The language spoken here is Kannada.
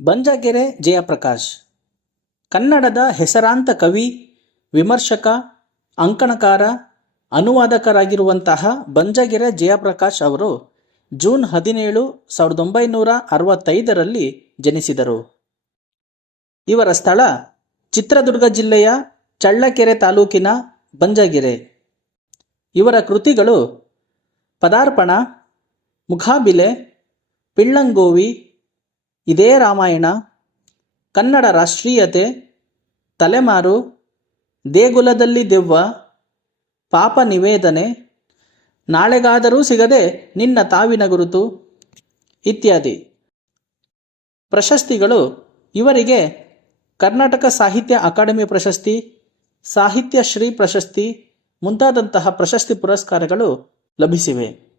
ಬಂಜಗೆರೆ ಜಯಪ್ರಕಾಶ್ ಕನ್ನಡದ ಹೆಸರಾಂತ ಕವಿ, ವಿಮರ್ಶಕ, ಅಂಕಣಕಾರ, ಅನುವಾದಕರಾಗಿರುವಂತಹ ಬಂಜಗೆರೆ ಜಯಪ್ರಕಾಶ್ ಅವರು ಜೂನ್ 17, 1965ರಲ್ಲಿ ಜನಿಸಿದರು. ಇವರ ಸ್ಥಳ ಚಿತ್ರದುರ್ಗ ಜಿಲ್ಲೆಯ ಚಳ್ಳಕೆರೆ ತಾಲೂಕಿನ ಬಂಜಗೆರೆ. ಇವರ ಕೃತಿಗಳು ಪದಾರ್ಪಣ, ಮುಖಾಬಿಲೆ, ಪಿಳ್ಳಂಗೋವಿ, ಇದೇ ರಾಮಾಯಣ, ಕನ್ನಡ ರಾಷ್ಟ್ರೀಯತೆ, ತಲೆಮಾರು, ದೇಗುಲದಲ್ಲಿ ದೆವ್ವ, ಪಾಪ ನಿವೇದನೆ, ನಾಳೆಗಾದರೂ ಸಿಗದೆ ನಿನ್ನ ತಾವಿನ ಗುರುತು ಇತ್ಯಾದಿ. ಪ್ರಶಸ್ತಿಗಳು ಇವರಿಗೆ ಕರ್ನಾಟಕ ಸಾಹಿತ್ಯ ಅಕಾಡೆಮಿ ಪ್ರಶಸ್ತಿ, ಸಾಹಿತ್ಯ ಶ್ರೀ ಪ್ರಶಸ್ತಿ ಮುಂತಾದಂತಹ ಪ್ರಶಸ್ತಿ ಪುರಸ್ಕಾರಗಳು ಲಭಿಸಿವೆ.